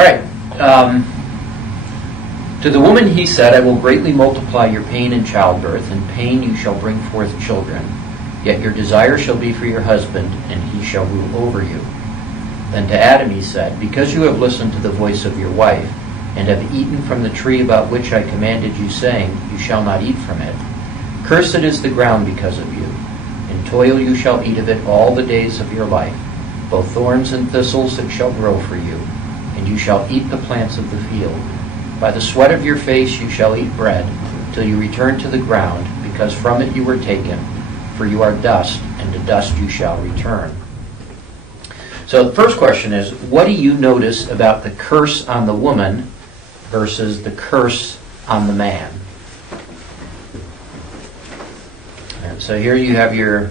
All right. To the woman he said, I will greatly multiply your pain in childbirth. In pain you shall bring forth children. Yet your desire shall be for your husband, and he shall rule over you. Then to Adam he said, because you have listened to the voice of your wife, and have eaten from the tree about which I commanded you, saying, you shall not eat from it. Cursed is the ground because of you. In toil you shall eat of it all the days of your life. Both thorns and thistles it shall grow for you, and you shall eat the plants of the field. By the sweat of your face you shall eat bread, till you return to the ground, because from it you were taken, for you are dust, and to dust you shall return. So the first question is, what do you notice about the curse on the woman versus the curse on the man? And so here you have your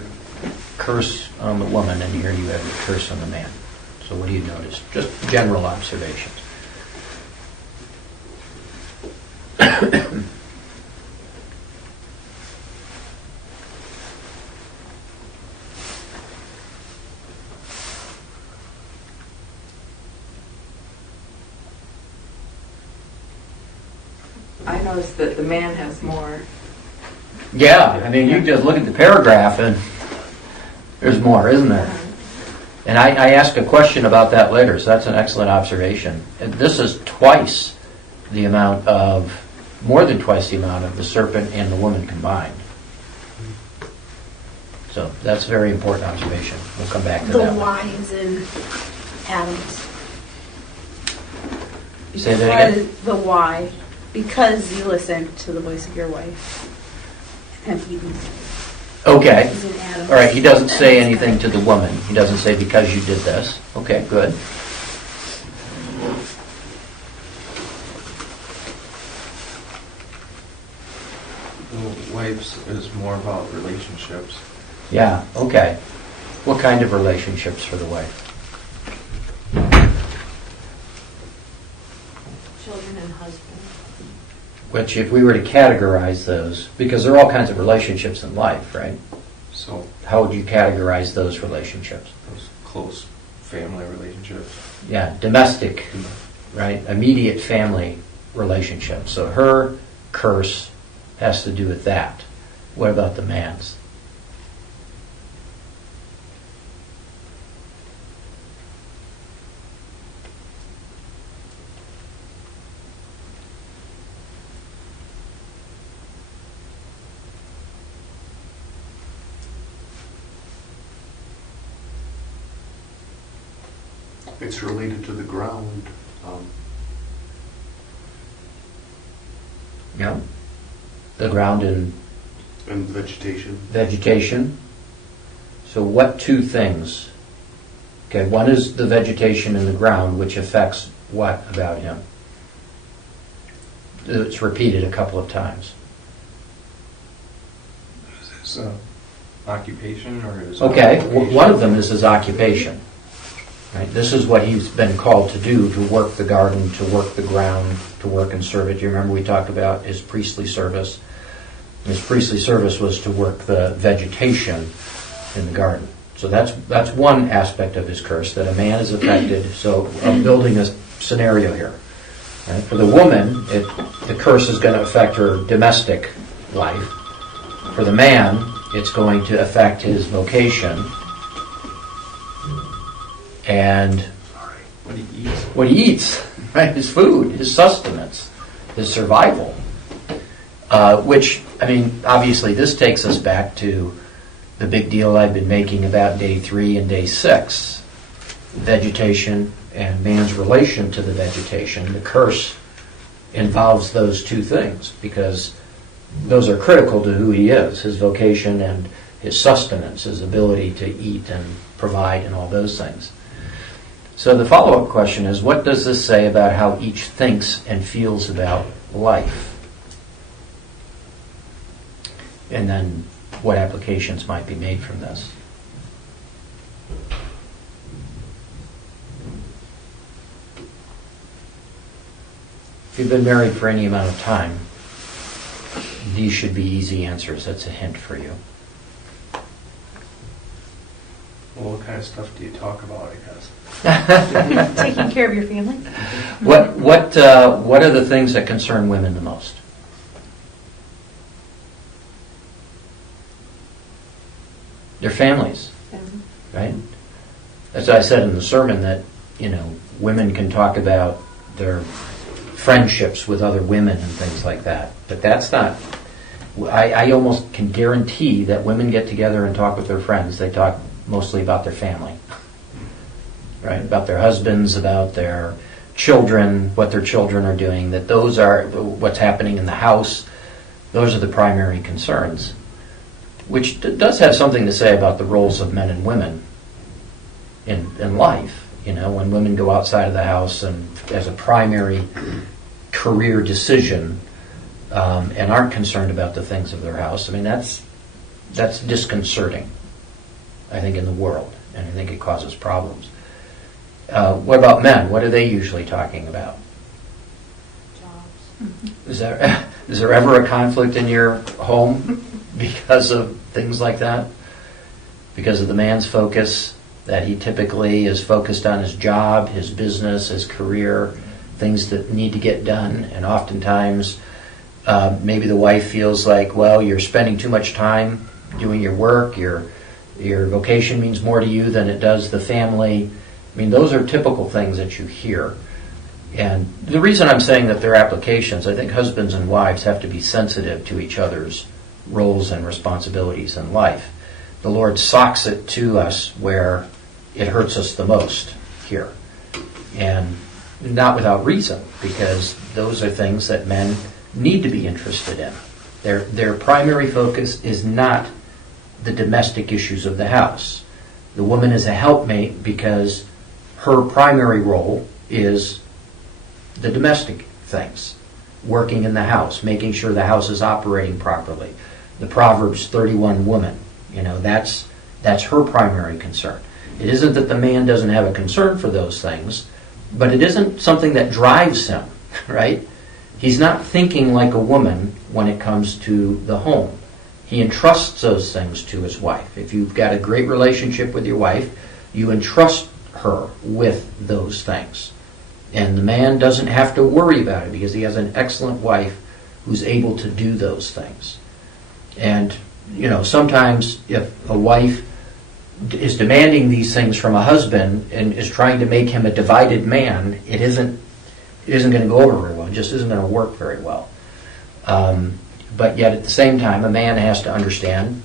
curse on the woman, and here you have your curse on the man. So what do you notice? Just general observations. I noticed that the man has more. Yeah, I mean, you just look at the paragraph and there's more, isn't there? And I asked a question about that later, so that's an excellent observation. And this is twice the amount of, more than twice the amount of the serpent and the woman combined. So that's a very important observation. We'll come back to that. The why is in Adam's. Say that again? The why. Because you listened to the voice of your wife. And eaten. Okay. Is in Adam's. All right, he doesn't say anything to the woman. He doesn't say because you did this. Okay, good. The wife's is more about relationships. Yeah, okay. What kind of relationships for the wife? Children and husband. Which, if we were to categorize those, because there are all kinds of relationships in life, right? So How would you categorize those relationships? those close family relationships. Yeah, domestic, right? Immediate family relationships. So her curse has to do with that. What about the man's? It's related to the ground. Yeah. The ground and And vegetation. vegetation. So what two things? Okay, one is the vegetation in the ground, which affects what about him? It's repeated a couple of times. Is his occupation or his Okay, occupation? one of them is his occupation. Right? This is what he's been called to do, to work the garden, to work the ground, to work and serve it. You remember we talked about his priestly service. His priestly service was to work the vegetation in the garden. So that's one aspect of his curse, that a man is affected. So I'm building a scenario here. Right? For the woman, the curse is going to affect her domestic life. For the man, it's going to affect his vocation and what he eats, right? His food, his sustenance, his survival. Which, I mean, obviously this takes us back to the big deal I've been making about day 3 and day 6. Vegetation and man's relation to the vegetation. The curse involves those two things because those are critical to who he is, his vocation and his sustenance, his ability to eat and provide and all those things. So the follow-up question is, what does this say about how each thinks and feels about life? And then what applications might be made from this? If you've been married for any amount of time, these should be easy answers. That's a hint for you. Well, what kind of stuff do you talk about, I guess? Taking care of your family. What are the things that concern women the most? Their families, right? As I said in the sermon, that women can talk about their friendships with other women and things like that, but that's not. I almost can guarantee that women get together and talk with their friends. They talk mostly about their family, right? About their husbands, about their children, what their children are doing. That those are what's happening in the house. Those are the primary concerns, which does have something to say about the roles of men and women in life. When women go outside of the house and as a primary career decision and aren't concerned about the things of their house, I mean, that's disconcerting, I think, in the world, and I think it causes problems. What about men? What are they usually talking about? Is there ever a conflict in your home because of things like that? Because of the man's focus, that he typically is focused on his job, his business, his career, things that need to get done, and oftentimes maybe the wife feels like, well, you're spending too much time doing your work, your vocation means more to you than it does the family. I mean, those are typical things that you hear. And the reason I'm saying that they're applications, I think husbands and wives have to be sensitive to each other's roles and responsibilities in life. The Lord socks it to us where it hurts us the most here. And not without reason, because those are things that men need to be interested in. Their primary focus is not the domestic issues of the house. The woman is a helpmate because her primary role is the domestic things, working in the house, making sure the house is operating properly. The Proverbs 31 woman, that's her primary concern. It isn't that the man doesn't have a concern for those things, but it isn't something that drives him, right? He's not thinking like a woman when it comes to the home. He entrusts those things to his wife. If you've got a great relationship with your wife, you entrust her with those things. And the man doesn't have to worry about it because he has an excellent wife who's able to do those things. And, sometimes if a wife is demanding these things from a husband and is trying to make him a divided man, it isn't going to go over very well. It just isn't going to work very well. But yet at the same time, a man has to understand,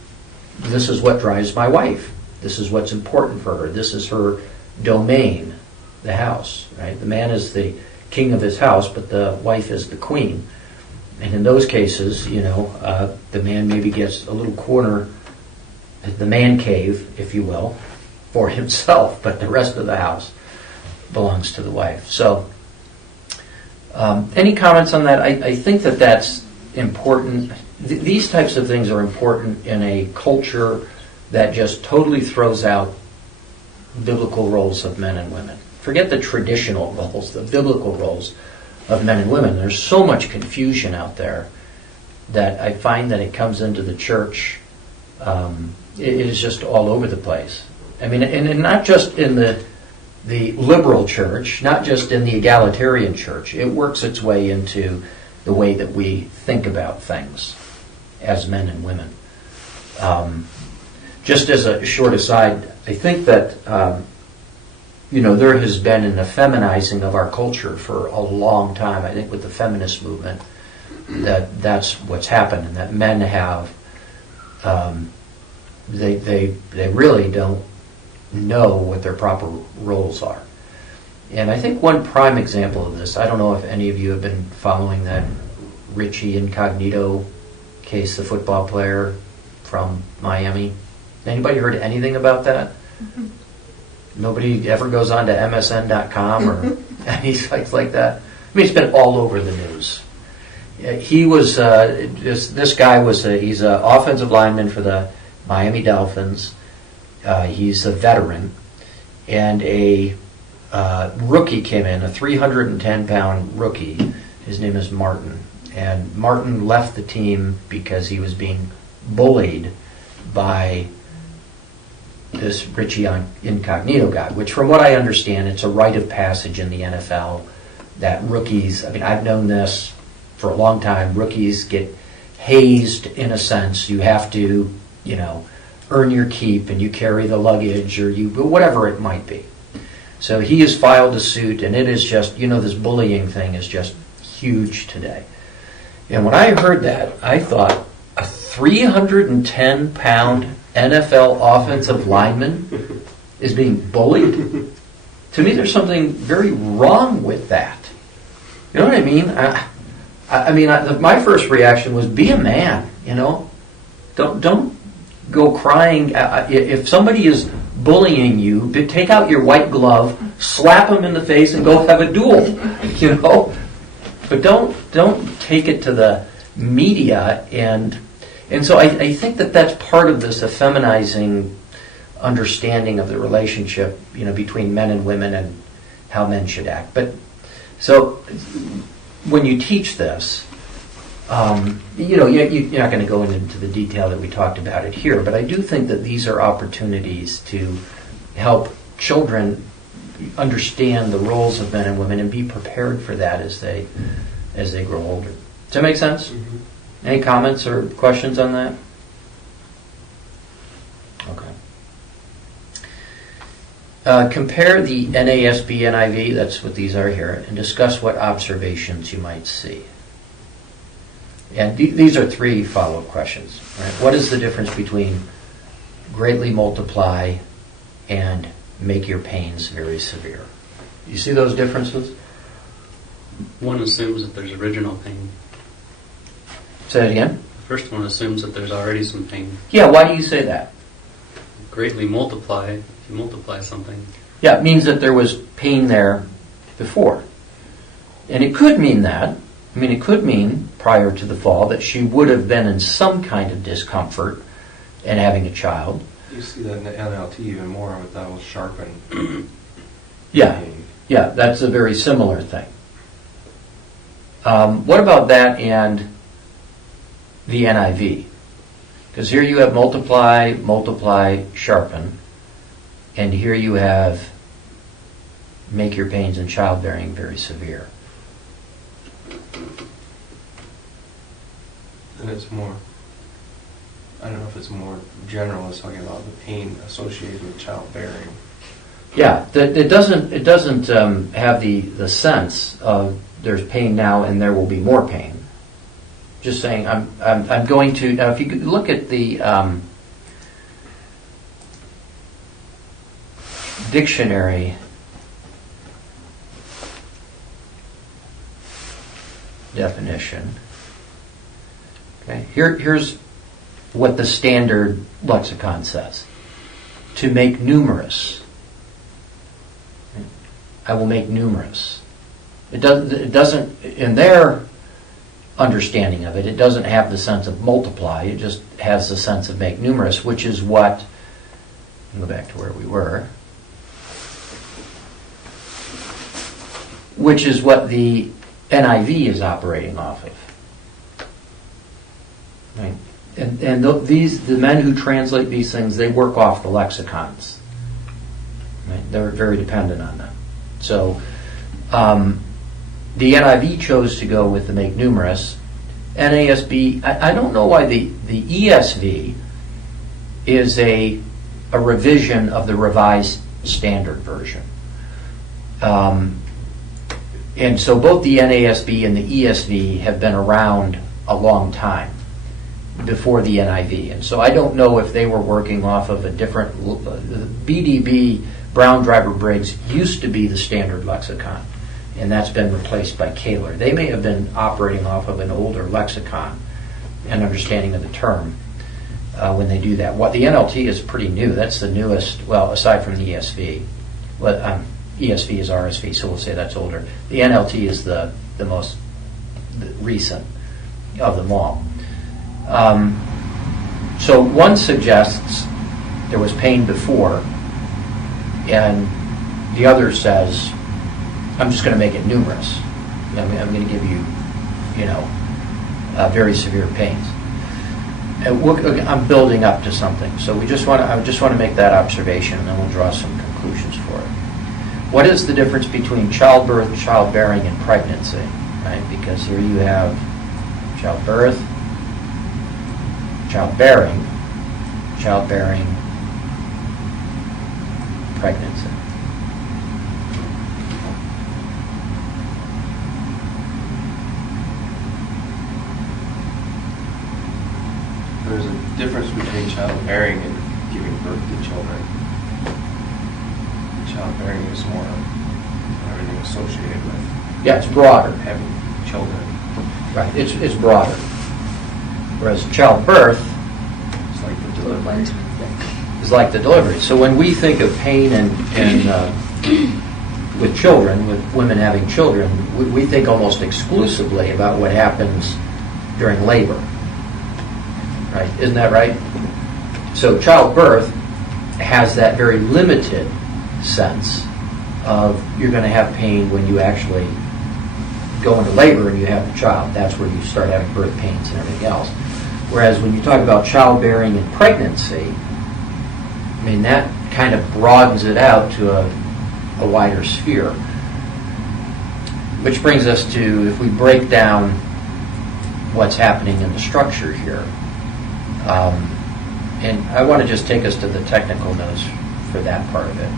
this is what drives my wife. This is what's important for her. This is her domain, the house, right? The man is the king of his house, but the wife is the queen. And in those cases, the man maybe gets a little corner, the man cave, if you will, for himself, but the rest of the house belongs to the wife. So, any comments on that? I think that that's important. These types of things are important in a culture that just totally throws out biblical roles of men and women. Forget the traditional roles, the biblical roles of men and women. There's so much confusion out there that I find that it comes into the church. It is just all over the place. I mean, and not just in the liberal church, not just in the egalitarian church. It works its way into the way that we think about things as men and women. Just as a short aside, I think that there has been an effeminizing of our culture for a long time. I think with the feminist movement, that's what's happened, and that men have they really don't know what their proper roles are. And I think one prime example of this, I don't know if any of you have been following that Richie Incognito case, the football player from Miami. Anybody heard anything about that? Mm-hmm. Nobody ever goes on to MSN.com or any sites like that? I mean, it's been all over the news. He was, this guy was, he's an offensive lineman for the Miami Dolphins. He's a veteran. And a rookie came in, a 310-pound rookie. His name is Martin. And Martin left the team because he was being bullied by this Richie Incognito guy, which from what I understand, it's a rite of passage in the NFL that rookies, I mean, I've known this for a long time, rookies get hazed in a sense. You have to, earn your keep and you carry the luggage or whatever it might be. So he has filed a suit, and it is just, this bullying thing is just huge today. And when I heard that, I thought, a 310-pound NFL offensive lineman is being bullied? To me, there's something very wrong with that. You know what I mean? My first reaction was, be a man, Don't go crying. If somebody is bullying you, take out your white glove, slap them in the face, and go have a duel, But don't take it to the media, and so I think that's part of this effeminizing understanding of the relationship, between men and women and how men should act. But so when you teach this, you're not going to go into the detail that we talked about it here, but I do think that these are opportunities to help children understand the roles of men and women and be prepared for that as they grow older. Does that make sense? Mhm. Any comments or questions on that? Okay. Compare the NASB NIV, that's what these are here, and discuss what observations you might see. And these are 3 follow-up questions. Right? What is the difference between greatly multiply and make your pains very severe? You see those differences? One assumes that there's original pain. Say it again? The first one assumes that there's already some pain. Yeah, why do you say that? Greatly multiply, if you multiply something. Yeah, it means that there was pain there before. And it could mean that. It could mean, prior to the fall, that she would have been in some kind of discomfort in having a child. You see that in the NLT even more with that sharpen. Yeah, that's a very similar thing. What about that and the NIV? Because here you have multiply, sharpen, and here you have make your pains in childbearing very severe. And it's more, I don't know if it's more general, it's talking about the pain associated with childbearing. Yeah, it doesn't have the sense of there's pain now and there will be more pain. Just saying, I'm going to, now if you could look at the dictionary definition. Okay, here's what the standard lexicon says. To make numerous. I will make numerous. It doesn't, in their understanding of it, it doesn't have the sense of multiply, it just has the sense of make numerous, which is what, I'll go back to where we were, which is what the NIV is operating off of. Right? And the men who translate these things, they work off the lexicons. Right? They're very dependent on them. So the NIV chose to go with the make numerous. NASB, I don't know why the ESV is a revision of the Revised Standard Version. And so both the NASB and the ESV have been around a long time before the NIV. And so I don't know if they were working off of a different, BDB, Brown Driver Briggs, used to be the standard lexicon, and that's been replaced by Kaler. They may have been operating off of an older lexicon and understanding of the term when they do that. What the NLT is pretty new. That's the newest, well, aside from the ESV. ESV is RSV, so we'll say that's older. The NLT is the most recent of them all. So one suggests there was pain before, and the other says, I'm just going to make it numerous. I'm going to give you, very severe pains. I'm building up to something, so I just want to make that observation, and then we'll draw some conclusions for it. What is the difference between childbirth, childbearing, and pregnancy? Right? Because here you have childbirth, childbearing, pregnancy. There's a difference between childbearing and giving birth to children. Childbearing is more everything associated with Yeah, it's broader. having children. Right, it's broader. Whereas childbirth It's like the delivery. is like the delivery. So when we think of pain and with children, with women having children, we think almost exclusively about what happens during labor. Right? Isn't that right? So childbirth has that very limited sense of you're going to have pain when you actually go into labor and you have the child. That's where you start having birth pains and everything else. Whereas when you talk about childbearing and pregnancy, I mean, that kind of broadens it out to a wider sphere. Which brings us to, if we break down what's happening in the structure here, and I want to just take us to the technical notes for that part of it.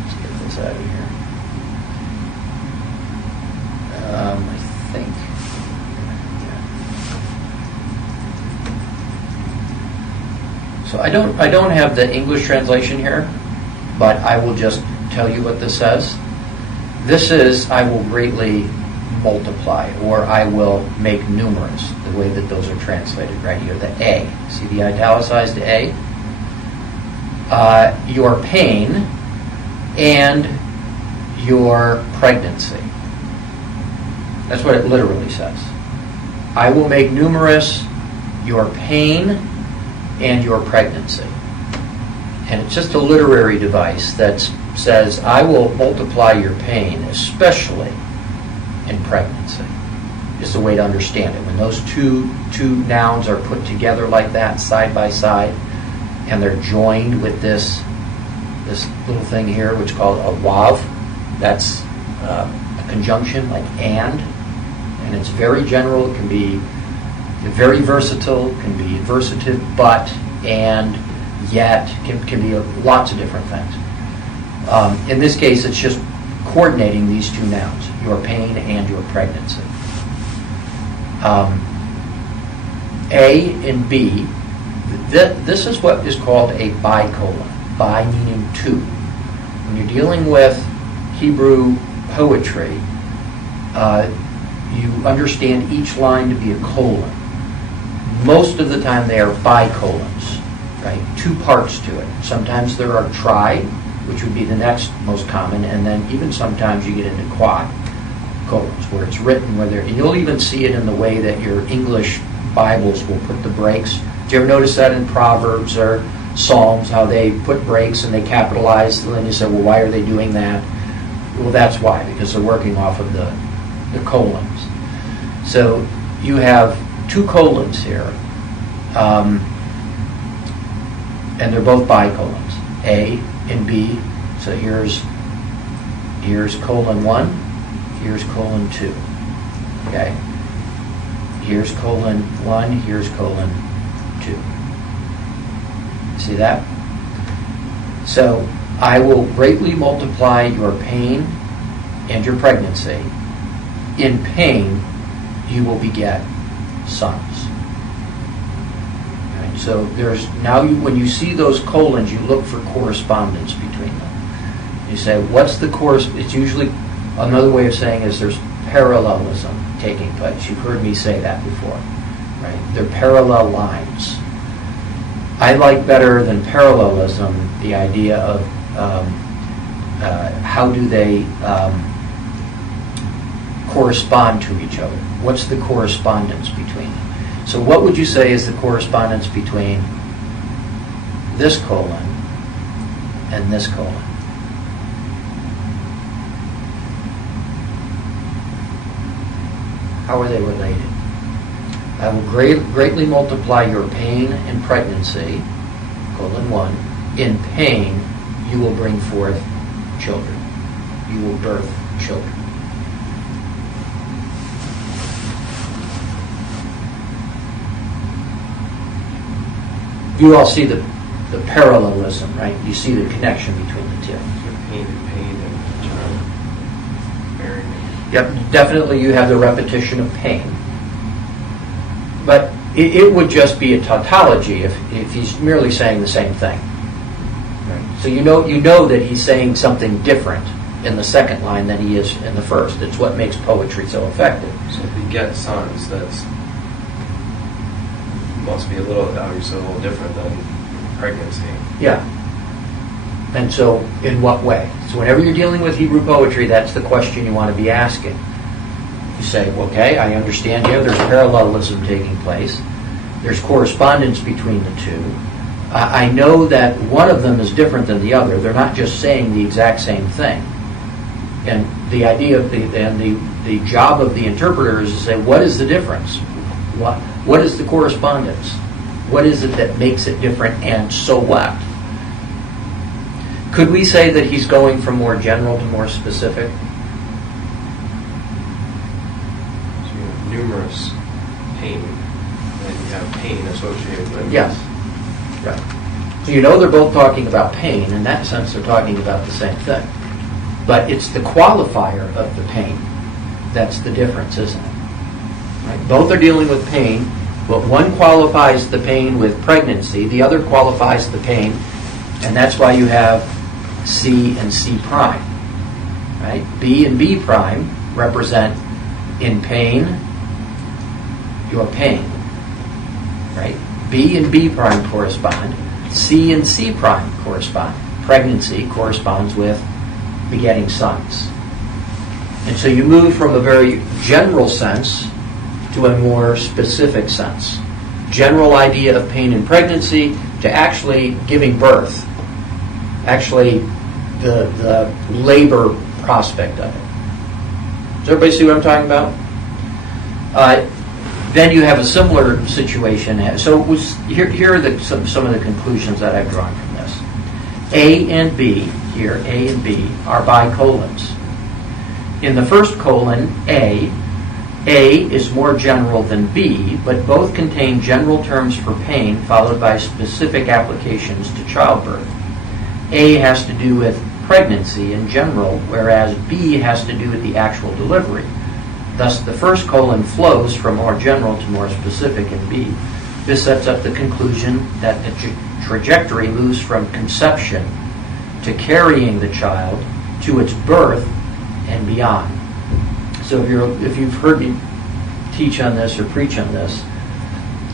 Let's get this out of here. I think. Yeah. So I don't have the English translation here, but I will just tell you what this says. This is, I will greatly multiply, or I will make numerous, the way that those are translated right here, the A. See the italicized A? Your pain and your pregnancy. That's what it literally says. I will make numerous your pain and your pregnancy. And it's just a literary device that says, I will multiply your pain, especially in pregnancy, is the way to understand it. When those two nouns are put together like that, side by side, and they're joined with this little thing here, which is called a wav, that's a conjunction like and it's very general. It can be very versatile, can be adversative, but, and, yet, can be lots of different things. In this case, it's just coordinating these two nouns, your pain and your pregnancy. A and B, this is what is called a bicolon. Bi meaning two. When you're dealing with Hebrew poetry, you understand each line to be a colon. Most of the time they are bicolons, right? Two parts to it. Sometimes there are tri, which would be the next most common, and then even sometimes you get into quad colons, where it's written, and you'll even see it in the way that your English Bibles will put the breaks. Do you ever notice that in Proverbs or Psalms, how they put breaks and they capitalize, and then you say, well, why are they doing that? Well, that's why, because they're working off of the colons. So you have two colons here, and they're both bicolons, A and B. So here's colon 1, here's colon 2. Okay? Here's colon 1, here's colon 2. See that? So I will greatly multiply your pain and your pregnancy. In pain, you will beget sons. Okay? So there's now when you see those colons, you look for correspondence between them. You say, what's the It's usually another way of saying is there's parallelism taking place. You've heard me say that before, right? They're parallel lines. I like better than parallelism the idea of how do they correspond to each other? What's the correspondence between them? So what would you say is the correspondence between this colon and this colon? How are they related? I will greatly multiply your pain in pregnancy, colon 1. In pain, you will bring forth children. You will birth children. You all see the parallelism, right? You see the connection between the two. Pain and childbearing. Yep, definitely you have the repetition of pain. But it would just be a tautology if he's merely saying the same thing. Right? So you know that he's saying something different in the second line than he is in the first. It's what makes poetry so effective. So if you get sons, that's must be obviously a little different than pregnancy. Yeah. And so, in what way? So whenever you're dealing with Hebrew poetry, that's the question you want to be asking. You say, okay, I understand here, there's parallelism taking place. There's correspondence between the two. I know that one of them is different than the other. They're not just saying the exact same thing. And the idea of the job of the interpreter is to say, what is the difference? What is the correspondence? What is it that makes it different, and so what? Could we say that he's going from more general to more specific? So you have numerous pain, and you have pain associated with it. Yes. Right. So you know they're both talking about pain. In that sense, they're talking about the same thing. But it's the qualifier of the pain that's the difference, isn't it? Right? Both are dealing with pain, but one qualifies the pain with pregnancy, the other qualifies the pain, and that's why you have C and C prime. Right? B and B prime represent in pain, your pain. Right? B and B prime correspond. C and C prime correspond. Pregnancy corresponds with begetting sons. And so you move from a very general sense to a more specific sense. General idea of pain in pregnancy to actually giving birth. Actually, the labor prospect of it. Does everybody see what I'm talking about? Then you have a similar situation. So here are some of the conclusions that I've drawn from this. A and B, here, A and B, are bicolons. In the first colon, A is more general than B, but both contain general terms for pain followed by specific applications to childbirth. A has to do with pregnancy in general, whereas B has to do with the actual delivery. Thus, the first colon flows from more general to more specific in B. This sets up the conclusion that the trajectory moves from conception to carrying the child to its birth and beyond. So if you've heard me teach on this or preach on this,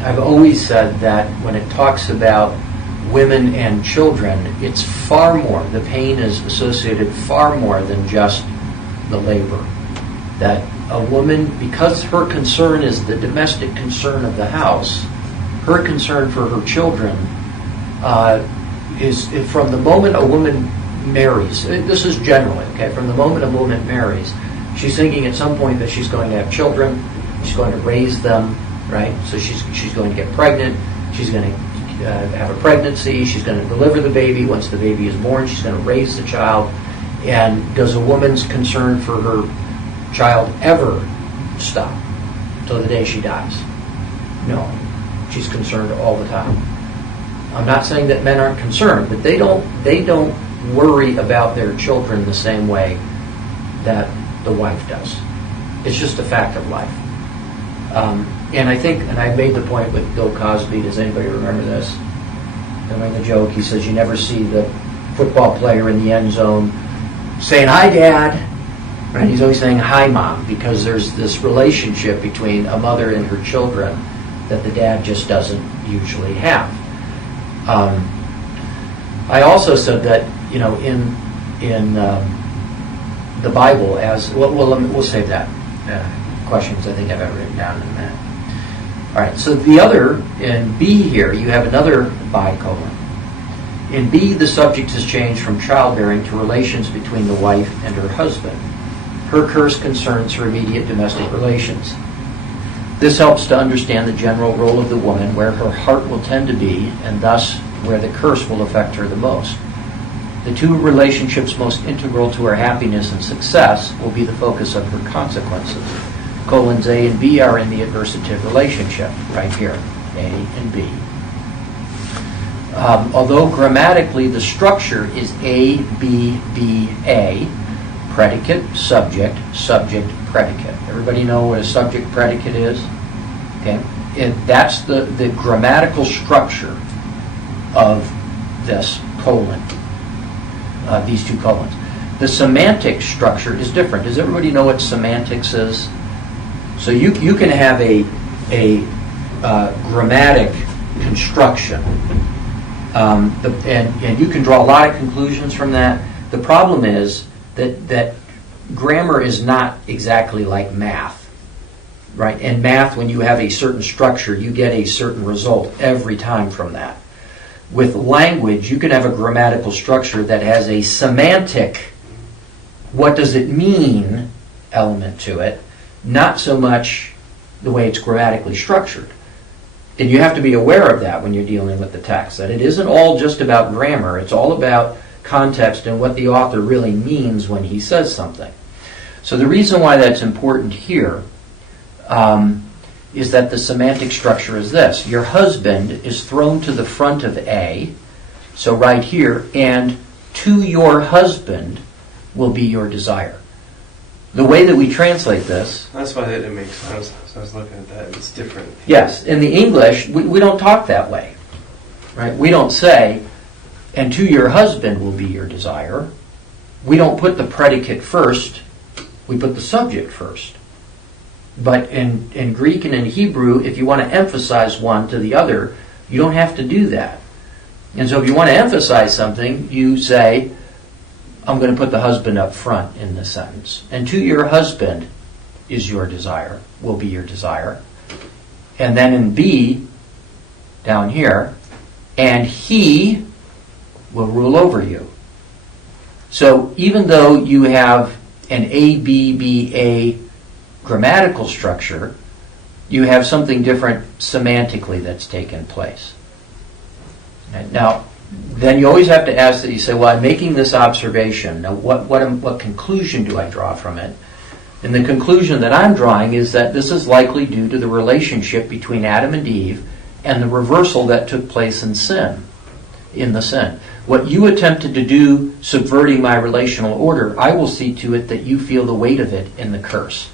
I've always said that when it talks about women and children, it's far more, the pain is associated far more than just the labor. That a woman, because her concern is the domestic concern of the house, her concern for her children is from the moment a woman marries, this is generally, okay, from the moment a woman marries, she's thinking at some point that she's going to have children, she's going to raise them, right? So she's going to get pregnant, she's going to have a pregnancy, she's going to deliver the baby. Once the baby is born, she's going to raise the child. And does a woman's concern for her child ever stop till the day she dies? No. She's concerned all the time. I'm not saying that men aren't concerned, but they don't worry about their children the same way that the wife does. It's just a fact of life. And I think, and I made the point with Bill Cosby, does anybody remember this? Remember the joke? He says you never see the football player in the end zone saying, "Hi, Dad." Right? He's always saying, "Hi, Mom," because there's this relationship between a mother and her children that the dad just doesn't usually have. I also said that, in the Bible, as we'll save that questions I think I've ever written down in a minute. All right, so the other, in B here, you have another bicolon. In B, the subject has changed from childbearing to relations between the wife and her husband. Her curse concerns her immediate domestic relations. This helps to understand the general role of the woman, where her heart will tend to be, and thus where the curse will affect her the most. The two relationships most integral to her happiness and success will be the focus of her consequences. Colons A and B are in the adversative relationship, right here, A and B. Although grammatically the structure is A, B, B, A, predicate, subject, subject, predicate. Everybody know what a subject predicate is? Okay, and that's the grammatical structure of this colon, these two colons. The semantic structure is different. Does everybody know what semantics is? So you can have a grammatic construction, and you can draw a lot of conclusions from that. The problem is that grammar is not exactly like math, right? In math, when you have a certain structure, you get a certain result every time from that. With language, you can have a grammatical structure that has a semantic, what does it mean, element to it, not so much the way it's grammatically structured. And you have to be aware of that when you're dealing with the text, that it isn't all just about grammar, it's all about context and what the author really means when he says something. So the reason why that's important here is that the semantic structure is this. Your husband is thrown to the front of A, so right here, and to your husband will be your desire. The way that we translate this... That's why it makes sense. So I was looking at that. It's different. Yes, in the English, we don't talk that way. Right? We don't say, and to your husband will be your desire. We don't put the predicate first. We put the subject first. But in Greek and in Hebrew, if you want to emphasize one to the other, you don't have to do that. And so if you want to emphasize something, you say, I'm going to put the husband up front in the sentence. And to your husband is your desire, will be your desire. And then in B, down here, and he will rule over you. So even though you have an A-B-B-A grammatical structure, you have something different semantically that's taken place. And now, then you always have to ask that you say, well, I'm making this observation. Now, what conclusion do I draw from it? And the conclusion that I'm drawing is that this is likely due to the relationship between Adam and Eve and the reversal that took place in the sin. What you attempted to do, subverting my relational order, I will see to it that you feel the weight of it in the curse.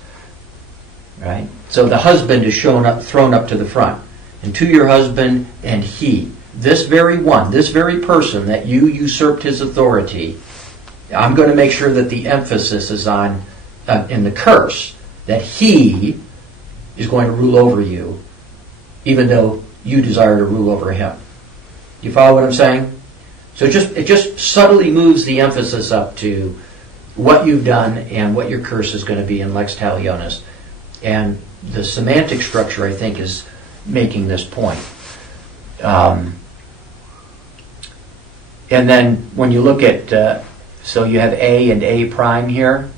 Right? So the husband is thrown up to the front. And to your husband and he. This very one, this very person that you usurped his authority, I'm going to make sure that the emphasis is on, in the curse, that he is going to rule over you, even though you desire to rule over him. You follow what I'm saying? So it just subtly moves the emphasis up to what you've done and what your curse is going to be in lex talionis. And the semantic structure, I think, is making this point. And then when you look at, so you have A and A prime here,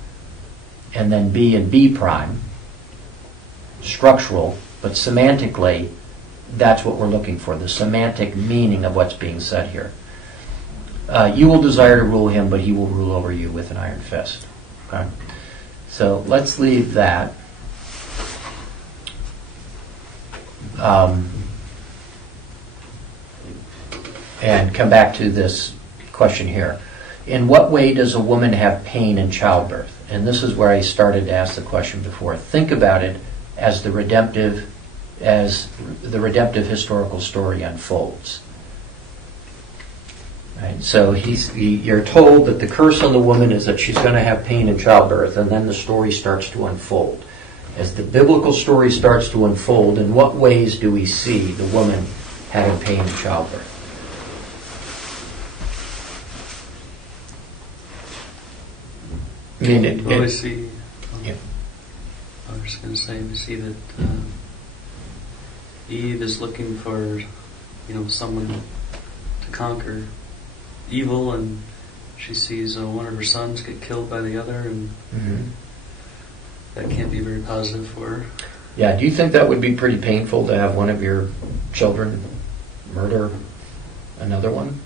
and then B and B prime, structural, but semantically, that's what we're looking for, the semantic meaning of what's being said here. You will desire to rule him, but he will rule over you with an iron fist. Okay? So let's leave that. And come back to this question here. In what way does a woman have pain in childbirth? And this is where I started to ask the question before. Think about it as the redemptive historical story unfolds. Right? So you're told that the curse on the woman is that she's going to have pain in childbirth, and then the story starts to unfold. As the biblical story starts to unfold, in what ways do we see the woman having pain in childbirth? I mean, Well, I see. Yeah. I was going to say, we see that Eve is looking for, someone to conquer evil, and she sees one of her sons get killed by the other, and that can't be very positive for her. Yeah, do you think that would be pretty painful to have one of your children murder another one?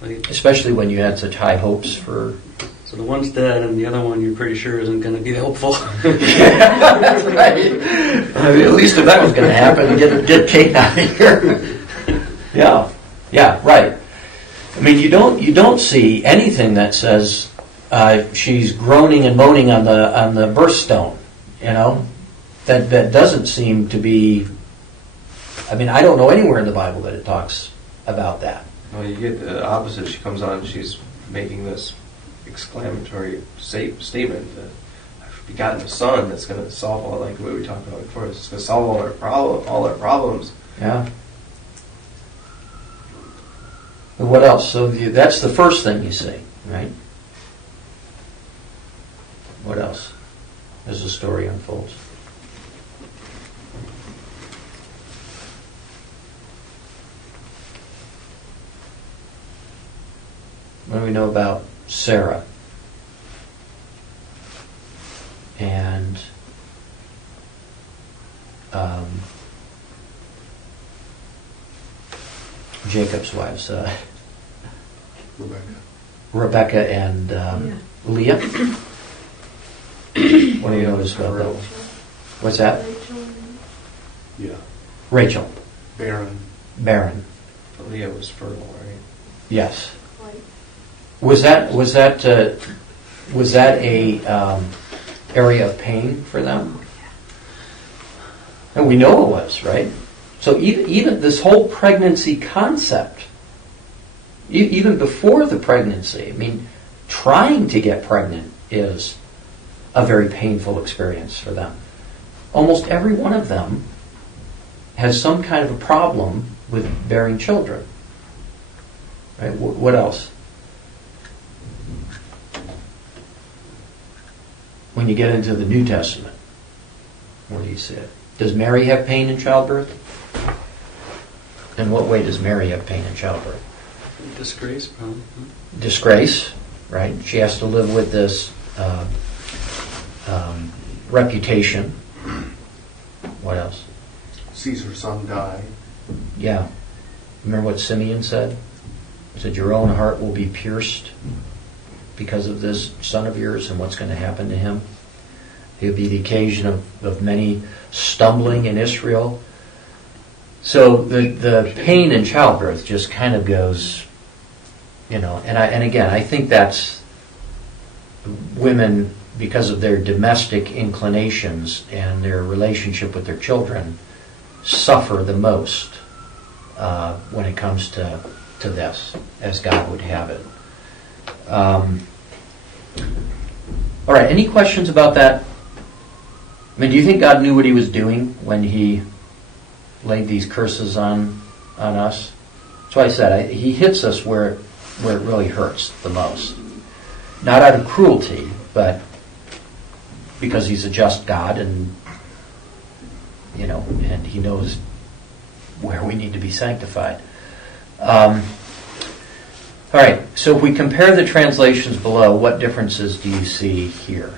Like, Especially when you had such high hopes for... so the one's dead, and the other one you're pretty sure isn't going to be helpful. That's right. I mean, at least if that was going to happen, get Kate out of here. Yeah, right. I mean, you don't see anything that says she's groaning and moaning on the birthstone. You know, that doesn't seem to be. I mean, I don't know anywhere in the Bible that it talks about that. Well, you get the opposite. She comes on and she's making this exclamatory statement that I've begotten a son that's going to solve all, like what we talked about before. It's going to solve all our problems. Yeah. And what else? So that's the first thing you see, right? What else as the story unfolds? What do we know about Sarah? And Jacob's wives, Rebecca and Leah. What do you notice about those? What's that? Yeah. Rachel. Barren. But Leah was fertile, right? Yes. Was that a area of pain for them? And we know it was, right? So even this whole pregnancy concept, even before the pregnancy, I mean, trying to get pregnant is a very painful experience for them. Almost every one of them has some kind of a problem with bearing children. Right? What else? When you get into the New Testament, where do you see it? Does Mary have pain in childbirth? In what way does Mary have pain in childbirth? Disgrace, probably. Disgrace, right? She has to live with this reputation. What else? Sees her son die. Yeah. Remember what Simeon said? He said, your own heart will be pierced because of this son of yours and what's going to happen to him. He'll be the occasion of many stumbling in Israel. So the pain in childbirth just kind of goes, you know, and again, I think that's women, because of their domestic inclinations and their relationship with their children, suffer the most when it comes to this, as God would have it. All right, any questions about that? I mean, do you think God knew what he was doing when he laid these curses on us? That's why I said he hits us where it really hurts the most. Not out of cruelty, but because he's a just God, and you know, and he knows where we need to be sanctified. All right, so if we compare the translations below, what differences do you see here?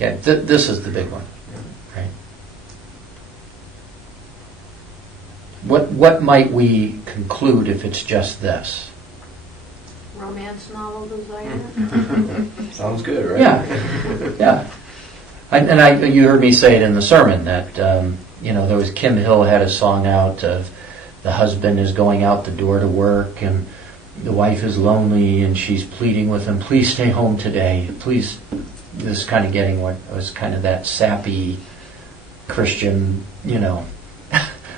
Yeah, this is the big one, right? What might we conclude if it's just this? Romance novel desire. Sounds good, right? Yeah. You heard me say it in the sermon that there was Kim Hill had a song out of the husband is going out the door to work and the wife is lonely and she's pleading with him, please stay home today, please. This is kind of getting what was kind of that sappy Christian,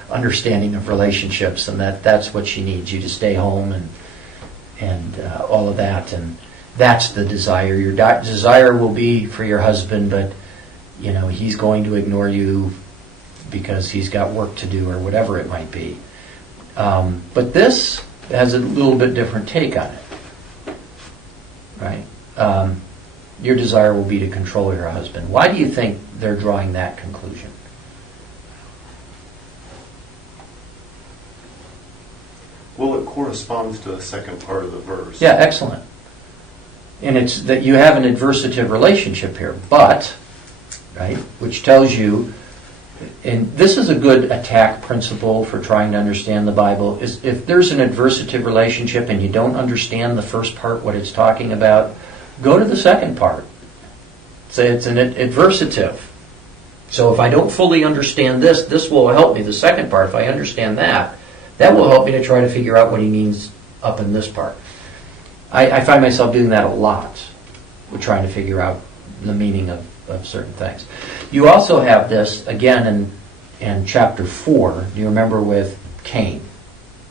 understanding of relationships, and that's what she needs, you to stay home and all of that, and that's the desire. Your desire will be for your husband, but he's going to ignore you because he's got work to do or whatever it might be. But this has a little bit different take on it, right? Your desire will be to control your husband. Why do you think they're drawing that conclusion? Well, it corresponds to the second part of the verse. Yeah, excellent. And it's that you have an adversative relationship here, but, right, which tells you, and this is a good attack principle for trying to understand the Bible, is if there's an adversative relationship and you don't understand the first part, what it's talking about, go to the second part. Say it's an adversative. So if I don't fully understand this, this will help me. The second part, if I understand that, that will help me to try to figure out what he means up in this part. I find myself doing that a lot. We're trying to figure out the meaning of certain things. You also have this, again, in chapter 4. Do you remember with Cain?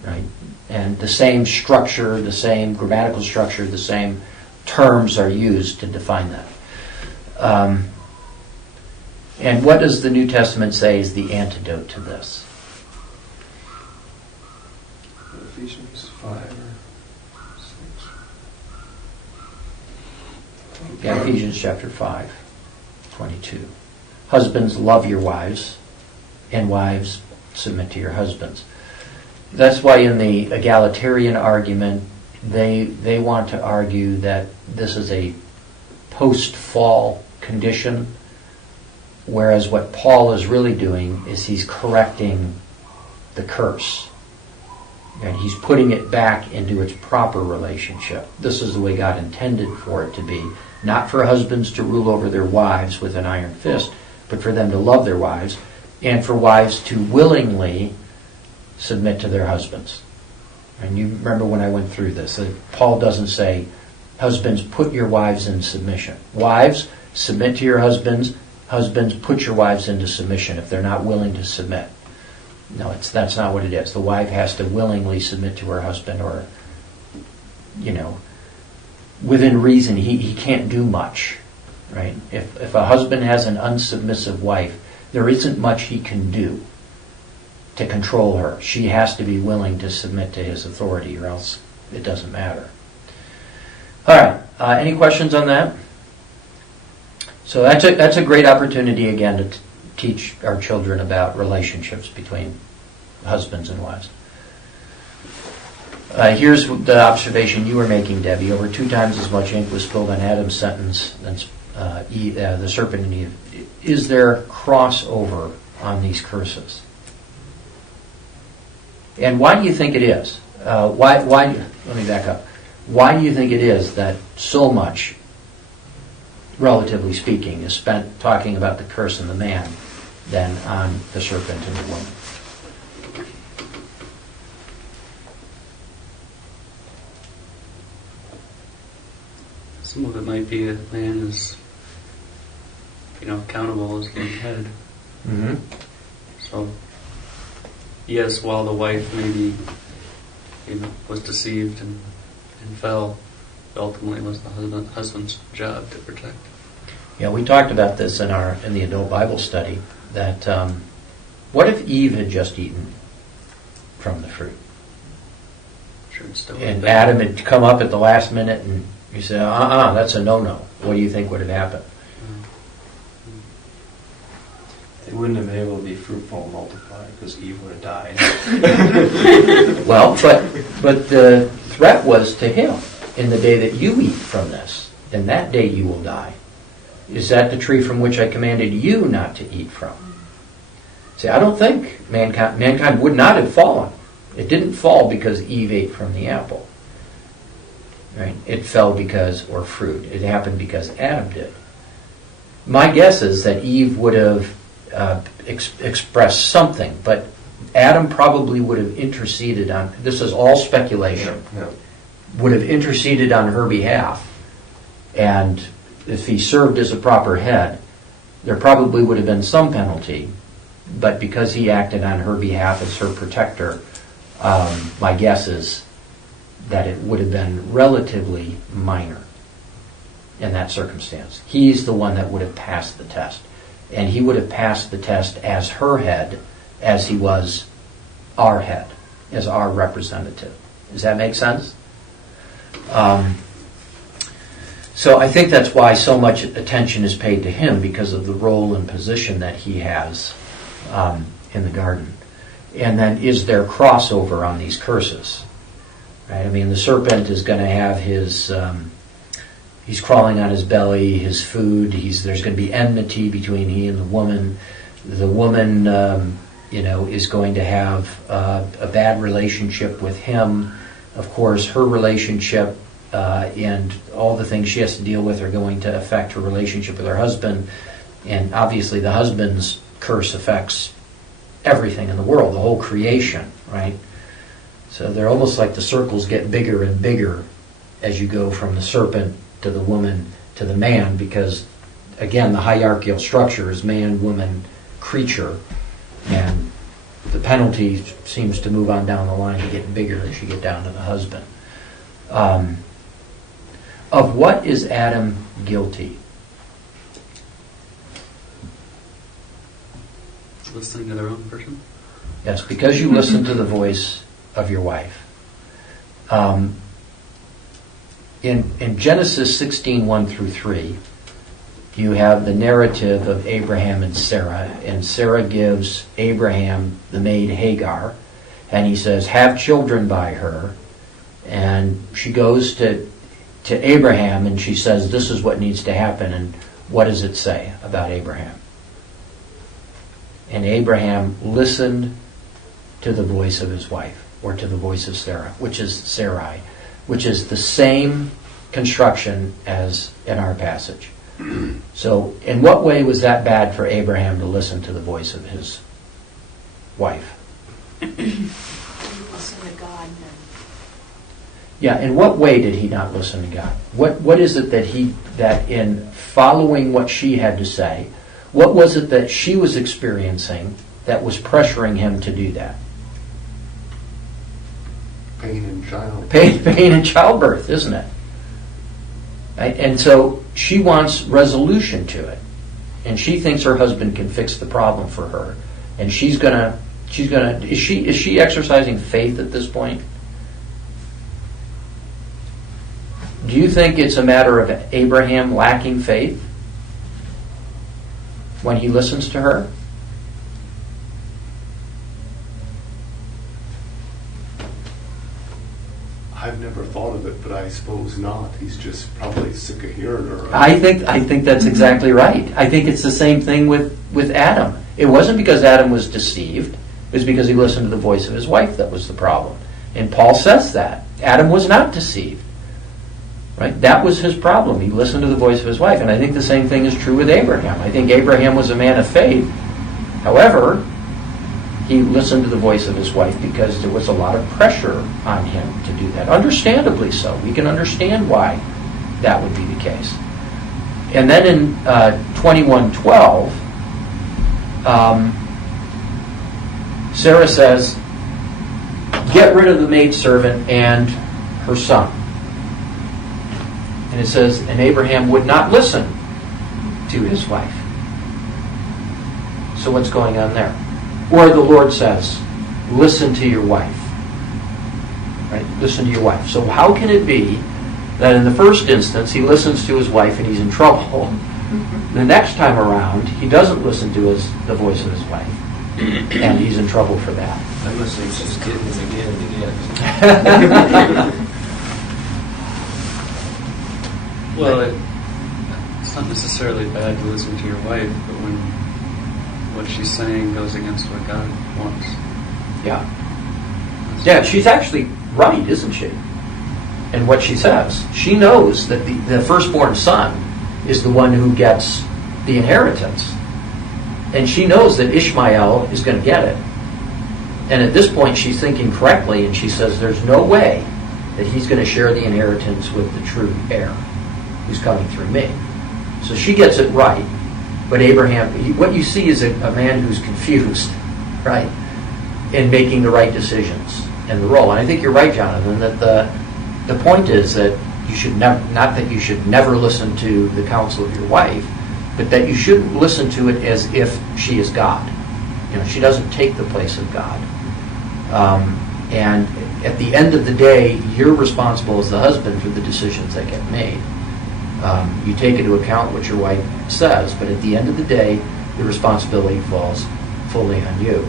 Right? And the same structure, the same grammatical structure, the same terms are used to define that. And what does the New Testament say is the antidote to this? Ephesians 5 or 6. Yeah, Ephesians chapter 5, 22. Husbands, love your wives, and wives, submit to your husbands. That's why in the egalitarian argument, they want to argue that this is a post-fall condition, whereas what Paul is really doing is he's correcting the curse. And he's putting it back into its proper relationship. This is the way God intended for it to be. Not for husbands to rule over their wives with an iron fist, but for them to love their wives, and for wives to willingly submit to their husbands. And you remember when I went through this, that Paul doesn't say, husbands, put your wives in submission. Wives, submit to your husbands. Husbands, put your wives into submission if they're not willing to submit. No, that's not what it is. The wife has to willingly submit to her husband, or, within reason. He can't do much, right? If a husband has an unsubmissive wife, there isn't much he can do to control her. She has to be willing to submit to his authority, or else it doesn't matter. All right. Any questions on that? So that's a great opportunity, again, to teach our children about relationships between husbands and wives. Here's the observation you were making, Debbie. Over 2 times as much ink was spilled on Adam's sentence than the serpent and Eve. Is there crossover on these curses? And why do you think it is? Why? Let me back up. Why do you think it is that so much, relatively speaking, is spent talking about the curse in the man than on the serpent and the woman? Some of it might be that man is, accountable as the head. Mm-hmm. So, yes, while the wife maybe, was deceived and fell, ultimately was the husband's job to protect. Yeah, we talked about this in the adult Bible study, that what if Eve had just eaten from the fruit? Sure, it's still And Adam had come up at the last minute and you said, that's a no-no. What do you think would have happened? They wouldn't have been able to be fruitful and multiply because Eve would have died. Well, but the threat was to him. In the day that you eat from this, in that day you will die. Is that the tree from which I commanded you not to eat from? See, I don't think mankind would not have fallen. It didn't fall because Eve ate from the apple. Right? It fell because, or fruit. It happened because Adam did. My guess is that Eve would have expressed something, but Adam probably would have interceded on, this is all speculation, would have interceded on her behalf. And if he served as a proper head, there probably would have been some penalty, but because he acted on her behalf as her protector, my guess is that it would have been relatively minor in that circumstance. He's the one that would have passed the test. And he would have passed the test as her head, as he was our head, as our representative. Does that make sense? So I think that's why so much attention is paid to him, because of the role and position that he has in the garden. And then, is there crossover on these curses? right? I mean, the serpent is going to have his, he's crawling on his belly, his food, there's going to be enmity between he and the woman. The woman, is going to have a bad relationship with him. Of course, her relationship and all the things she has to deal with are going to affect her relationship with her husband. And obviously the husband's curse affects everything in the world, the whole creation, right? So they're almost like the circles get bigger and bigger as you go from the serpent to the woman to the man, because again, the hierarchical structure is man, woman, creature, and the penalty seems to move on down the line to get bigger as you get down to the husband. Of what is Adam guilty? Listening to their own person? Yes, because you listen to the voice of your wife. In Genesis 16:1 through 3, you have the narrative of Abraham and Sarah gives Abraham the maid Hagar, and he says, have children by her. And she goes to Abraham and she says, this is what needs to happen. And what does it say about Abraham? And Abraham listened to the voice of his wife, or to the voice of Sarah, which is Sarai, which is the same construction as in our passage. So in what way was that bad for Abraham to listen to the voice of his wife? Listen to God then. Yeah, in what way did he not listen to God? What is it that in following what she had to say, what was it that she was experiencing that was pressuring him to do that? Pain and child. Pain and childbirth, isn't it? Right? And so she wants resolution to it, and she thinks her husband can fix the problem for her, and is she exercising faith at this point? Do you think it's a matter of Abraham lacking faith when he listens to her? I've never thought of it, but I suppose not. He's just probably sick of hearing her. I think that's exactly right. I think it's the same thing with Adam. It wasn't because Adam was deceived. It was because he listened to the voice of his wife that was the problem. And Paul says that. Adam was not deceived. Right? That was his problem. He listened to the voice of his wife. And I think the same thing is true with Abraham. I think Abraham was a man of faith. However, he listened to the voice of his wife because there was a lot of pressure on him to do that. Understandably so. We can understand why that would be the case. And then in 21:12, Sarah says, get rid of the maidservant and her son. And it says, and Abraham would not listen to his wife. So what's going on there? Or the Lord says, listen to your wife. Right? Listen to your wife. So how can it be that in the first instance he listens to his wife and he's in trouble? The next time around he doesn't listen to the voice of his wife and he's in trouble for that. I'm listening to just getting it again and again. Well, it's not necessarily bad to listen to your wife, but when what she's saying goes against what God wants. Yeah. Yeah, she's actually right, isn't she? In what she says. She knows that the firstborn son is the one who gets the inheritance. And she knows that Ishmael is going to get it. And at this point she's thinking correctly, and she says there's no way that he's going to share the inheritance with the true heir who's coming through me. So she gets it right. But Abraham, what you see is a man who's confused, right, in making the right decisions in the role. And I think you're right, Jonathan, that the point is that you should never, not that you should never listen to the counsel of your wife, but that you shouldn't listen to it as if she is God. You know, she doesn't take the place of God. And at the end of the day, you're responsible as the husband for the decisions that get made. You take into account what your wife says, but at the end of the day, the responsibility falls fully on you.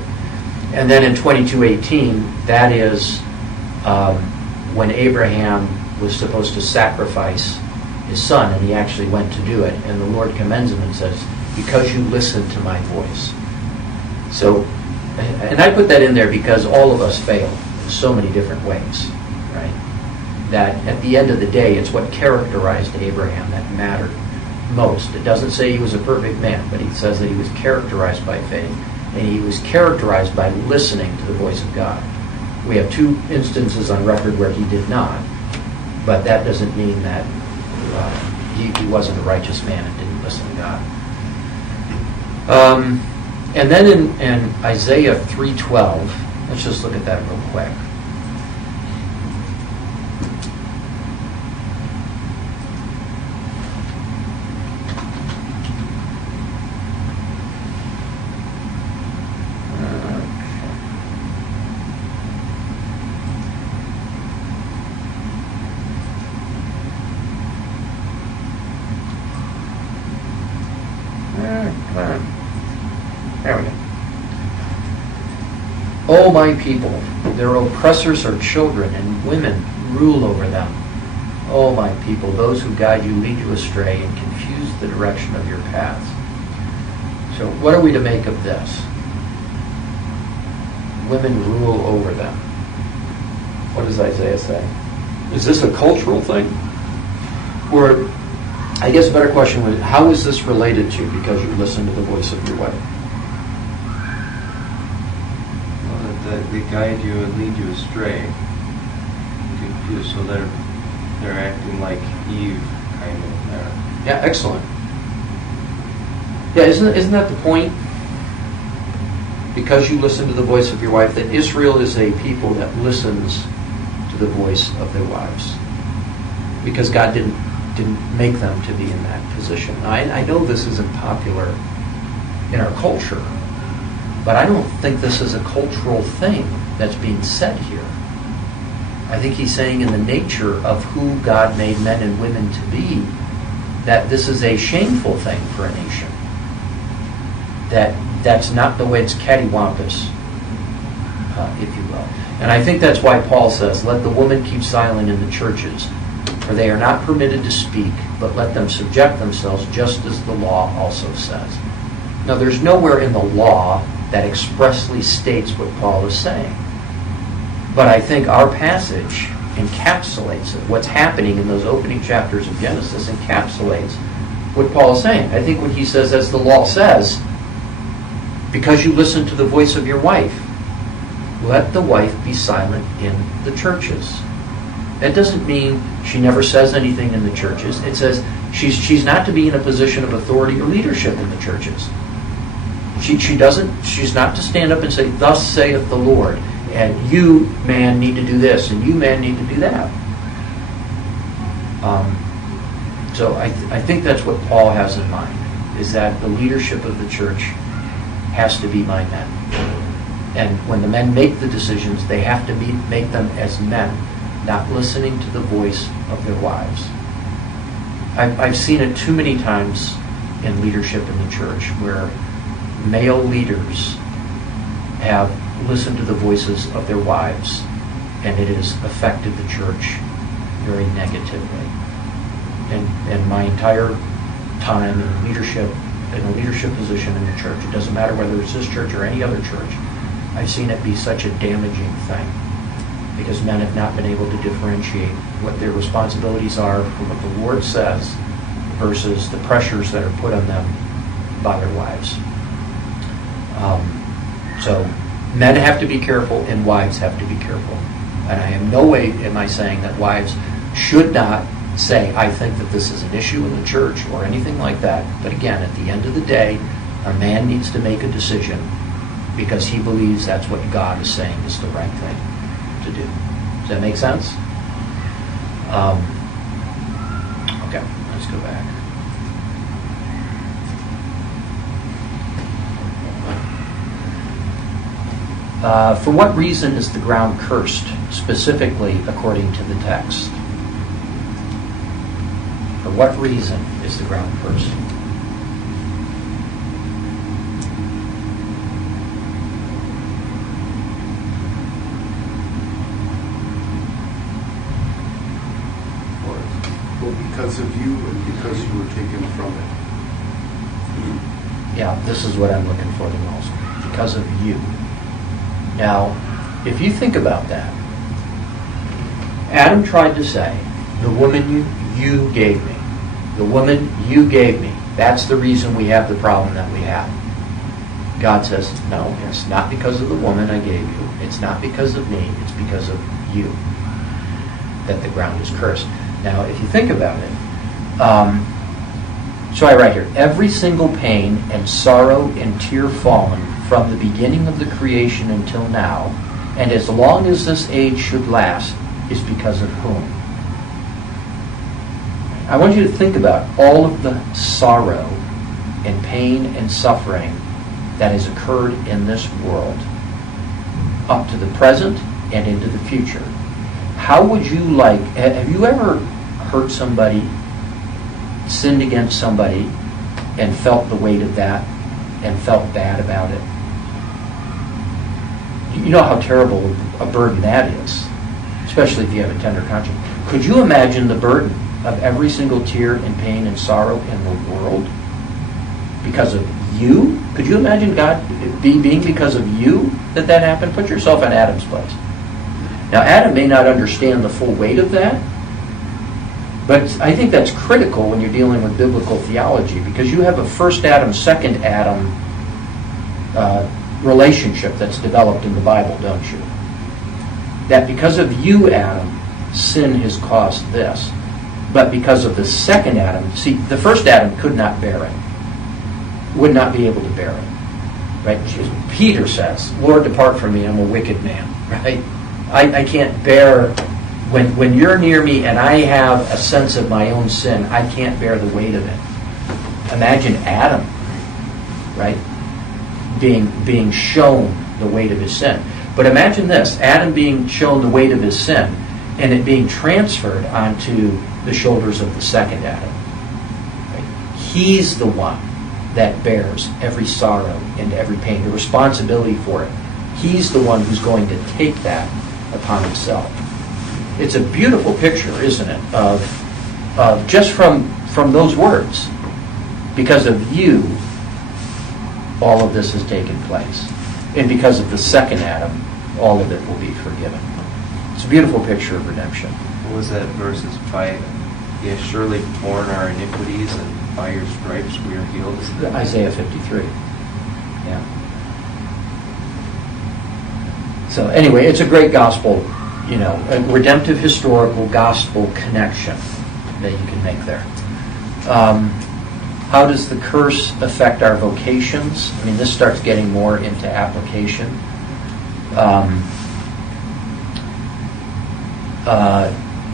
And then in 22:18, that is when Abraham was supposed to sacrifice his son, and he actually went to do it, and the Lord commends him and says, because you listened to my voice. So, and I put that in there because all of us fail in so many different ways, right? That at the end of the day, it's what characterized Abraham that mattered most. It doesn't say he was a perfect man, but he says that he was characterized by faith, and he was characterized by listening to the voice of God. We have 2 instances on record where he did not, but that doesn't mean that he wasn't a righteous man and didn't listen to God. And then in Isaiah 3:12, let's just look at that real quick. There we go. O my people, their oppressors are children, and women rule over them. O my people, those who guide you lead you astray and confuse the direction of your paths. So what are we to make of this? Women rule over them. What does Isaiah say? Is this a cultural thing? Or, I guess a better question was, how is this related to because you listen to the voice of your wife? That they guide you and lead you astray. Confused, so they're acting like Eve, kind of there. Yeah, excellent. Yeah, isn't that the point? Because you listen to the voice of your wife, that Israel is a people that listens to the voice of their wives. Because God didn't make them to be in that position. Now, I know this isn't popular in our culture, but I don't think this is a cultural thing that's being said here. I think he's saying in the nature of who God made men and women to be, that this is a shameful thing for a nation. That's not the way it's cattywampus, if you will. And I think that's why Paul says, let the woman keep silent in the churches, for they are not permitted to speak, but let them subject themselves just as the law also says. Now, there's nowhere in the law that expressly states what Paul is saying. But I think our passage encapsulates it. What's happening in those opening chapters of Genesis encapsulates what Paul is saying. I think when he says, as the law says, because you listen to the voice of your wife, let the wife be silent in the churches. That doesn't mean she never says anything in the churches. It says she's not to be in a position of authority or leadership in the churches. She's not to stand up and say, thus saith the Lord, and you, man, need to do this, and you, man, need to do that. So I think that's what Paul has in mind, is that the leadership of the church has to be by men. And when the men make the decisions, they have to make them as men, not listening to the voice of their wives. I've seen it too many times in leadership in the church where male leaders have listened to the voices of their wives, and it has affected the church very negatively. And my entire time in leadership, in a leadership position in the church, it doesn't matter whether it's this church or any other church, I've seen it be such a damaging thing because men have not been able to differentiate what their responsibilities are from what the Lord says versus the pressures that are put on them by their wives. So men have to be careful and wives have to be careful. And I in no way am I saying that wives should not say, I think that this is an issue in the church or anything like that. But again, at the end of the day, a man needs to make a decision because he believes that's what God is saying is the right thing to do. Does that make sense? Okay, let's go back. For what reason is the ground cursed, specifically according to the text? For what reason is the ground cursed? because of you and because you were taken from it. Yeah, this is what I'm looking for the most. Because of you. Now, if you think about that, Adam tried to say, the woman you gave me. The woman you gave me. That's the reason we have the problem that we have. God says, no, it's not because of the woman I gave you. It's not because of me. It's because of you that the ground is cursed. Now, if you think about it, so I write here, every single pain and sorrow and tear fallen from the beginning of the creation until now, and as long as this age should last, is because of whom? I want you to think about all of the sorrow and pain and suffering that has occurred in this world up to the present and into the future. How would you like, have you ever hurt somebody, sinned against somebody, and felt the weight of that and felt bad about it? You know how terrible a burden that is, especially if you have a tender conscience. Could you imagine the burden of every single tear and pain and sorrow in the world because of you? Could you imagine God being because of you that happened? Put yourself in Adam's place. Now, Adam may not understand the full weight of that, but I think that's critical when you're dealing with biblical theology, because you have a first Adam, second Adam relationship that's developed in the Bible, don't you? That because of you, Adam, sin has caused this. But because of the second Adam, see, the first Adam could not bear it, would not be able to bear it. Right? Peter says, Lord, depart from me, I'm a wicked man. Right? I can't bear, when you're near me and I have a sense of my own sin, I can't bear the weight of it. Imagine Adam, right? Being shown the weight of his sin. But imagine this, Adam being shown the weight of his sin and it being transferred onto the shoulders of the second Adam. Right? He's the one that bears every sorrow and every pain, the responsibility for it. He's the one who's going to take that upon himself. It's a beautiful picture, isn't it, of just from those words. Because of you, all of this has taken place. And because of the second Adam, all of it will be forgiven. It's a beautiful picture of redemption. What was that verse? It's by, he has surely borne our iniquities, and by your stripes we are healed. Isaiah 53. Yeah. So anyway, it's a great gospel, a redemptive historical gospel connection that you can make there. How does the curse affect our vocations? I mean, this starts getting more into application.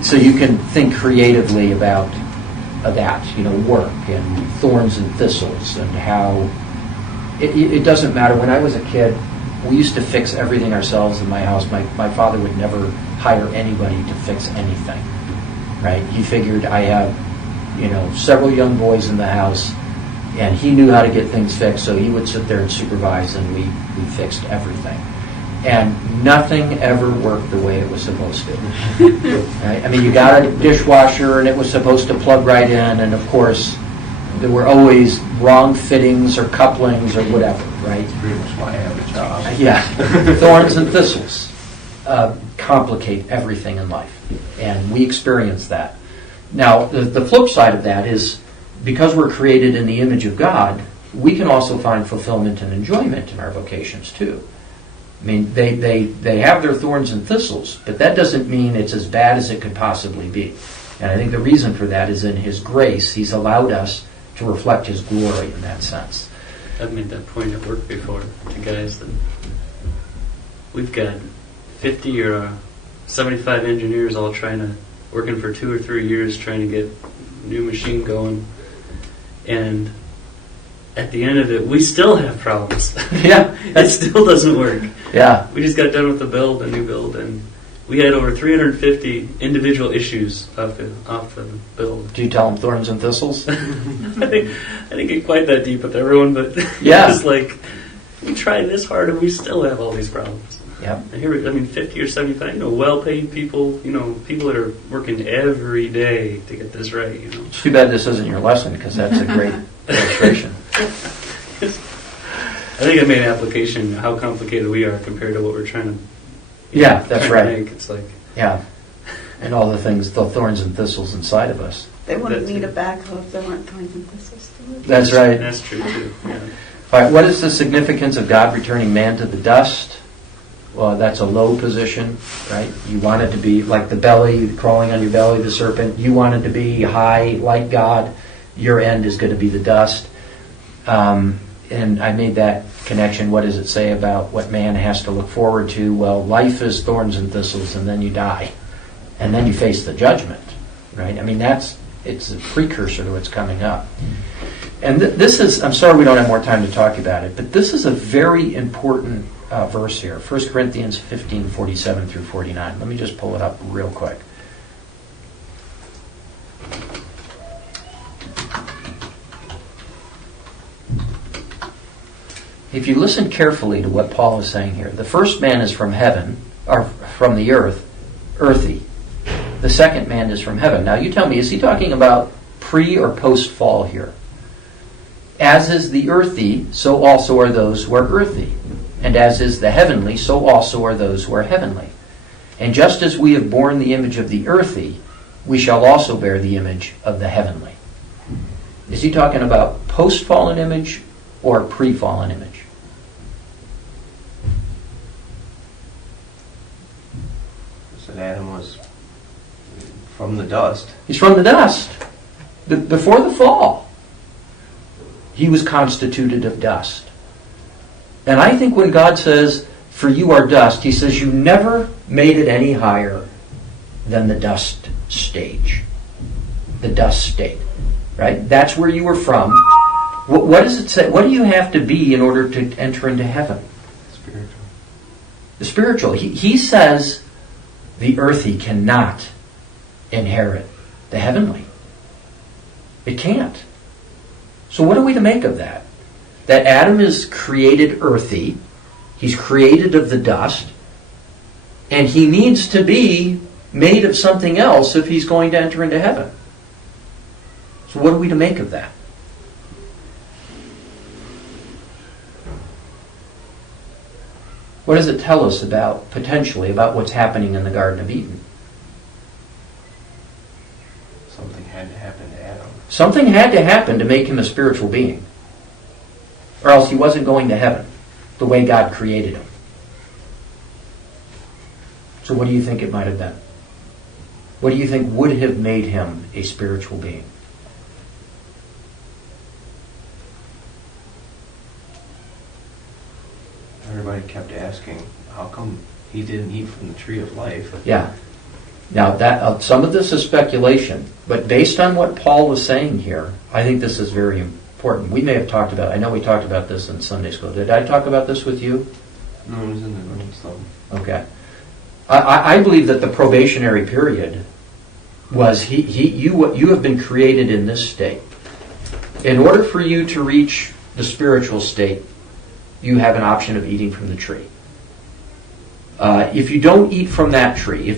So you can think creatively about that, work and thorns and thistles, and how it doesn't matter. When I was a kid, we used to fix everything ourselves in my house. My father would never hire anybody to fix anything, right? He figured I have, several young boys in the house, and he knew how to get things fixed, so he would sit there and supervise, and we fixed everything. And nothing ever worked the way it was supposed to. Right? I mean, you got a dishwasher, and it was supposed to plug right in, and of course, there were always wrong fittings or couplings or whatever, right? That's pretty much why I have a job. Yeah. Thorns and thistles complicate everything in life, and we experience that. Now, the flip side of that is, because we're created in the image of God, we can also find fulfillment and enjoyment in our vocations too. I mean, they have their thorns and thistles, but that doesn't mean it's as bad as it could possibly be. And I think the reason for that is in His grace, He's allowed us to reflect His glory in that sense. I've made that point at work before to guys that we've got 50 or 75 engineers all working for 2 or 3 years trying to get a new machine going. And at the end of it, we still have problems. Yeah. It still doesn't work. Yeah. We just got done with a new build, and we had over 350 individual issues off the build. Do you tell them thorns and thistles? I didn't get quite that deep with everyone, but Yeah. it's like, we tried this hard and we still have all these problems. Yep. And here, I mean, 50 or 75, well-paid people, people that are working every day to get this right, It's too bad this isn't your lesson, because that's a great illustration. I think I made an application how complicated we are compared to what we're trying to. Yeah, that's trying to right. make. It's like Yeah. And all the things, the thorns and thistles inside of us. They wouldn't That's need a it. backhoe if there weren't thorns and thistles to it. That's right. That's true too. Yeah. All right, what is the significance of God returning man to the dust? Well, that's a low position, right? You want it to be like the belly, crawling on your belly, the serpent. You want it to be high, like God. Your end is going to be the dust. And I made that connection. What does it say about what man has to look forward to? Well, life is thorns and thistles, and then you die. And then you face the judgment, right? I mean, it's a precursor to what's coming up. And this is, I'm sorry we don't have more time to talk about it, but this is a very important verse here. 1 Corinthians 15:47 through 49. Let me just pull it up real quick. If you listen carefully to what Paul is saying here, the first man is from heaven, or from the earth, earthy. The second man is from heaven. Now you tell me, is he talking about pre or post fall here? As is the earthy, so also are those who are earthy. And as is the heavenly, so also are those who are heavenly. And just as we have borne the image of the earthy, we shall also bear the image of the heavenly. Is he talking about post-fallen image or pre-fallen image? So Adam was from the dust. He's from the dust. Before the fall, he was constituted of dust. And I think when God says, for you are dust, he says you never made it any higher than the dust stage. The dust state. Right? That's where you were from. What does it say? What do you have to be in order to enter into heaven? Spiritual. The spiritual. He says the earthy cannot inherit the heavenly. It can't. So what are we to make of that? That Adam is created earthy, he's created of the dust, and he needs to be made of something else if he's going to enter into heaven. So what are we to make of that? What does it tell us about, potentially, about what's happening in the Garden of Eden? Something had to happen to Adam. Something had to happen to make him a spiritual being. Or else he wasn't going to heaven, the way God created him. So what do you think it might have been? What do you think would have made him a spiritual being? Everybody kept asking, how come he didn't eat from the tree of life? Yeah. Now, that some of this is speculation, but based on what Paul was saying here, I think this is very important. We may have talked about, I know we talked about this in Sunday school. Did I talk about this with you? No, it was in the room, so. Okay. I believe that the probationary period was you have been created in this state. In order for you to reach the spiritual state, you have an option of eating from the tree. If you don't eat from that tree,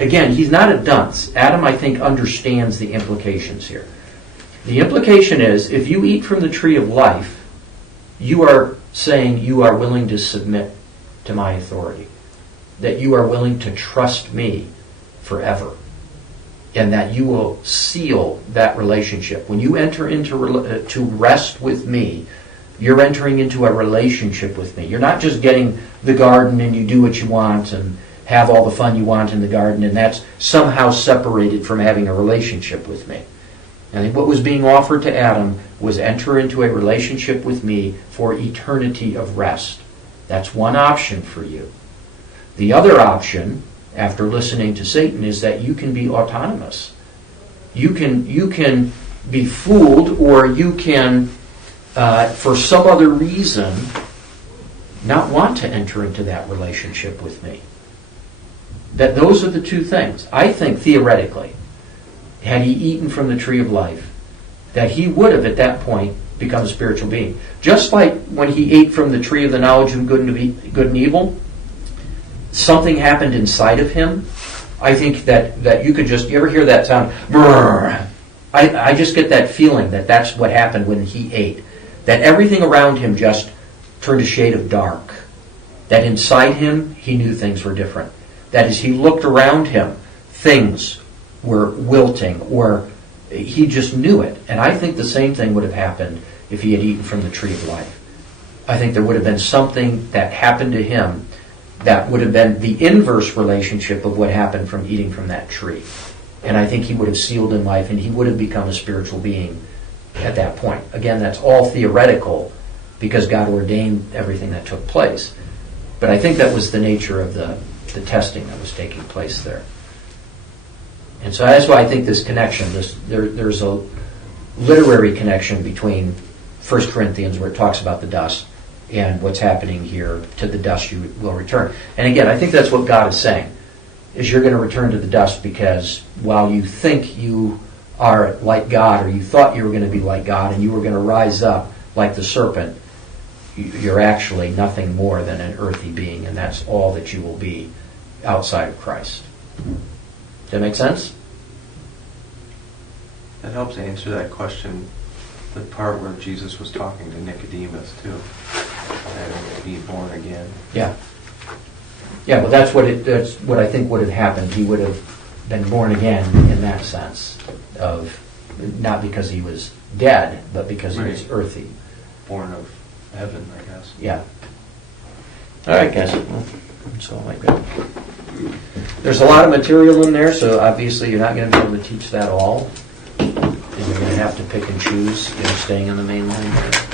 again, he's not a dunce. Adam, I think, understands the implications here. The implication is, if you eat from the tree of life, you are saying you are willing to submit to my authority, that you are willing to trust me forever, and that you will seal that relationship. When you enter into to rest with me, you're entering into a relationship with me. You're not just getting the garden and you do what you want and have all the fun you want in the garden, and that's somehow separated from having a relationship with me. I think what was being offered to Adam was enter into a relationship with me for eternity of rest. That's one option for you. The other option, after listening to Satan, is that you can be autonomous. You can be fooled, or you can, for some other reason, not want to enter into that relationship with me. That those are the two things. I think, theoretically, had he eaten from the tree of life, that he would have, at that point, become a spiritual being. Just like when he ate from the tree of the knowledge of good and evil, something happened inside of him. I think that you ever hear that sound? Brrr. I just get that feeling that that's what happened when he ate. That everything around him just turned a shade of dark. That inside him, he knew things were different. That as he looked around him, things were wilting, or he just knew it. And I think the same thing would have happened if he had eaten from the tree of life. I think there would have been something that happened to him that would have been the inverse relationship of what happened from eating from that tree. And I think he would have sealed in life, and he would have become a spiritual being at that point. Again, that's all theoretical because God ordained everything that took place. But I think that was the nature of the testing that was taking place there. And so that's why I think this connection, there's a literary connection between 1 Corinthians, where it talks about the dust, and what's happening here, to the dust you will return. And again, I think that's what God is saying, is you're going to return to the dust because while you think you are like God, or you thought you were going to be like God, and you were going to rise up like the serpent, you're actually nothing more than an earthy being, and that's all that you will be outside of Christ. Does that make sense? That helps answer that question, the part where Jesus was talking to Nicodemus too, having to be born again. Yeah. Yeah, well, that's what I think would have happened. He would have been born again in that sense of, not because he was dead, but because he was earthy. Born of heaven, I guess. Yeah. All right, guys. Well, that's all I got. There's a lot of material in there, so obviously you're not going to be able to teach that all. And you're going to have to pick and choose, staying on the main line there.